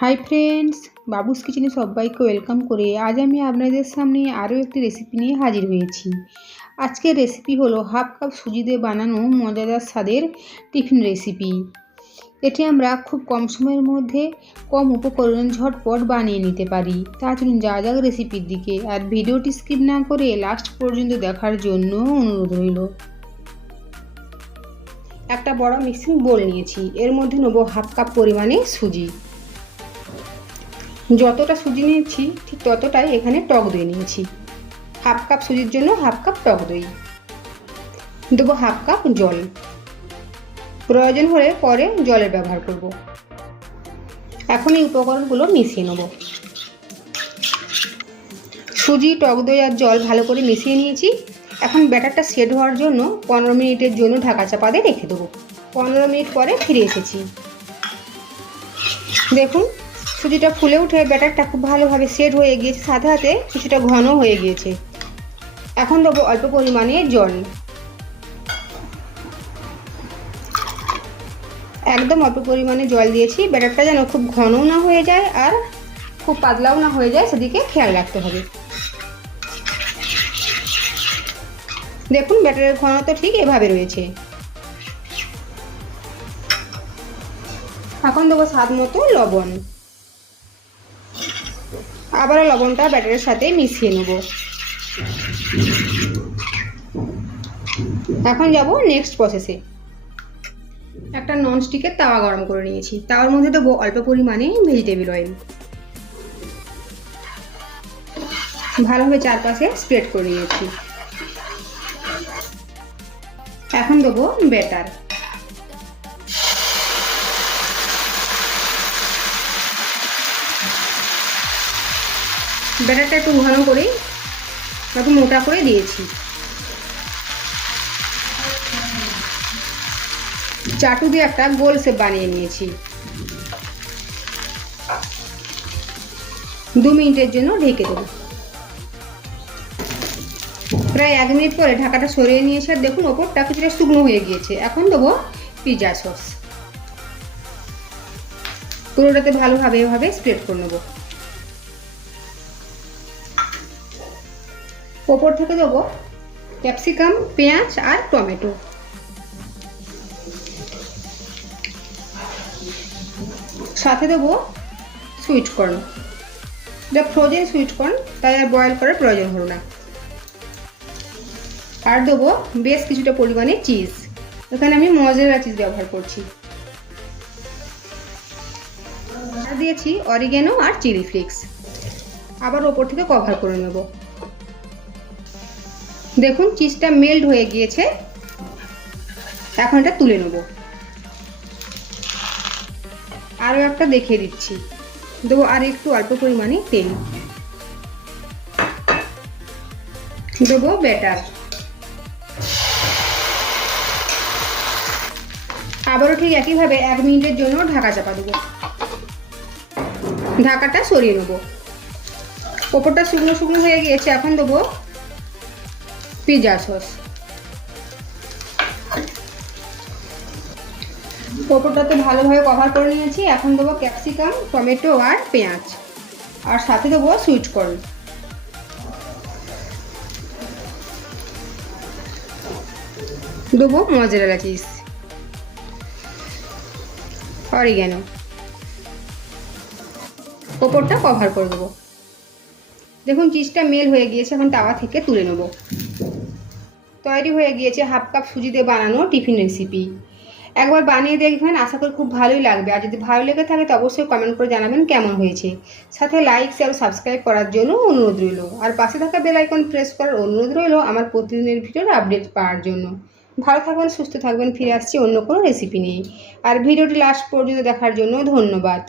Hi friends, বাবুস কিচেনে সবাইকে welcome করে আজ আমি আপনাদের সামনে আরও একটি রেসিপি নিয়ে হাজির হয়েছি। আজকের রেসিপি হলো হাফ কাপ সুজি দিয়ে বানানো মজাদার স্বাদের টিফিন রেসিপি। এটি আমরা খুব কম সময়ের মধ্যে কম উপকরণ ঝটপট বানিয়ে নিতে পারি। তা চলুন যা যাক রেসিপির দিকে, আর ভিডিওটি স্কিপ না করে লাস্ট পর্যন্ত দেখার জন্য অনুরোধ রইল। একটা বড় মিক্সিং বোল নিয়েছি, এর মধ্যে নেব হাফ কাপ পরিমাণে সুজি। যতটা সুজি নিয়েছি ঠিক ততটাই এখানে টক দই নিয়েছি। হাফ কাপ সুজির জন্য হাফ কাপ টক দই দেবো, হাফ কাপ জল। প্রয়োজন হলে পরে জলের ব্যবহার করব। এখন এই উপকরণগুলো মিশিয়ে নেব। সুজি, টক দই আর জল ভালো করে মিশিয়ে নিয়েছি। এখন ব্যাটারটা সেট হওয়ার জন্য 15 মিনিটের জন্য ঢাকা চাপা দিয়ে রেখে দেবো। 15 মিনিট পরে ফিরে এসেছি। দেখুন, সুজিটা ফুলে উঠে ব্যাটারটা খুব ভালোভাবে সেট হয়ে গিয়েছে, সাথে সাথে কিছুটা ঘন হয়ে গিয়েছে। এখন দেবো অল্প পরিমাণে জল, একদম অল্প পরিমাণে জল দিয়েছি। ব্যাটারটা যেন খুব ঘনও না হয়ে যায় আর খুব পাতলাও না হয়ে যায়, সেদিকে খেয়াল রাখতে হবে। দেখুন, ব্যাটারের ঘনত্ব ঠিক এভাবে রয়েছে। এখন দেবো স্বাদ মতো লবণ। আবারও লবণটা ব্যাটারের সাথে মিশিয়ে নেব। এখন যাব নেক্সট প্রসেসে। একটা ননস্টিকের তাওয়া গরম করে নিয়েছি। তাওয়ার মধ্যে দেবো অল্প পরিমাণে ভেজিটেবিল অয়েল। ভালোভাবে চারপাশে স্প্রেড করে নিয়েছি। এখন দেবো ব্যাটার। ব্যাটারটা একটু ঘন করে, একটু মোটা করে দিয়েছি। চাটু দিয়ে একটা গোল শেপ বানিয়ে নিয়েছি। 2 মিনিটের জন্য ঢেকে দেবো। প্রায় 1 মিনিট পরে ঢাকাটা সরিয়ে নিয়েছি, আর দেখুন ওপরটা কিছুটা শুকনো হয়ে গিয়েছে। এখন দেবো পিৎজা সস। পুরোটাতে ভালোভাবে এভাবে স্প্রেড করে নেবো। ওপর থেকে দেবো ক্যাপসিকাম, পেঁয়াজ আর টমেটো। সাথে দেবো সুইট কর্ন। এটা ফ্রোজেন সুইট কর্ন, তাই আর বয়েল করার প্রয়োজন হলো না। আর দেবো বেশ কিছুটা পরিমাণে চিজ। এখানে আমি মজেরেলা চিজ ব্যবহার করছি। আর দিয়েছি অরিগ্যানো আর চিলি ফ্লেক্স। আবার ওপর থেকে কভার করে নেব। দেখুন, চিজটা মেল্ট হয়ে গিয়েছে। এখন এটা তুলে নেব। আরও একটা দেখিয়ে দিচ্ছি। দেবো আর একটু অল্প পরিমাণে তেল। দেবো ব্যাটার। আবারও ঠিক একইভাবে 1 মিনিটের জন্য ঢাকা চাপা দেবো। ঢাকাটা সরিয়ে নেব। ওপরটা শুকনো শুকনো হয়ে গিয়েছে। এখন দেবো পিৎজা সস। ওপরটাতে ভালোভাবে কভার করে নিয়েছি। এখন দেবো ক্যাপসিকাম, টমেটো আর পেঁয়াজ, আর সাথে দেবো সুইট কর্ন। দেবো মজেরেলা চিজ, অরিগ্যানো। ওপরটা কভার করে দেবো। দেখুন, চিজটা মেল হয়ে গিয়েছে। এখন তাওয়া থেকে তুলে নেব। তৈরি হয়ে গিয়েছে হাফ কাপ সুজি দিয়ে বানানো টিফিন রেসিপি। একবার বানিয়ে দেখবেন, আশা করি খুব ভালোই লাগবে। আর যদি ভালো লেগে থাকে তো অবশ্যই কমেন্ট করে জানাবেন কেমন হয়েছে। সাথে লাইক, শেয়ার ও সাবস্ক্রাইব করার জন্য অনুরোধ রইল। আর পাশে থাকা বেল আইকন প্রেস করার অনুরোধ রইল আমার প্রতিদিনের ভিডিওর আপডেট পাওয়ার জন্য। ভালো থাকবেন, সুস্থ থাকবেন। ফিরে আসছি অন্য কোনো রেসিপি নিয়ে। আর ভিডিওটি লাস্ট পর্যন্ত দেখার জন্য ধন্যবাদ।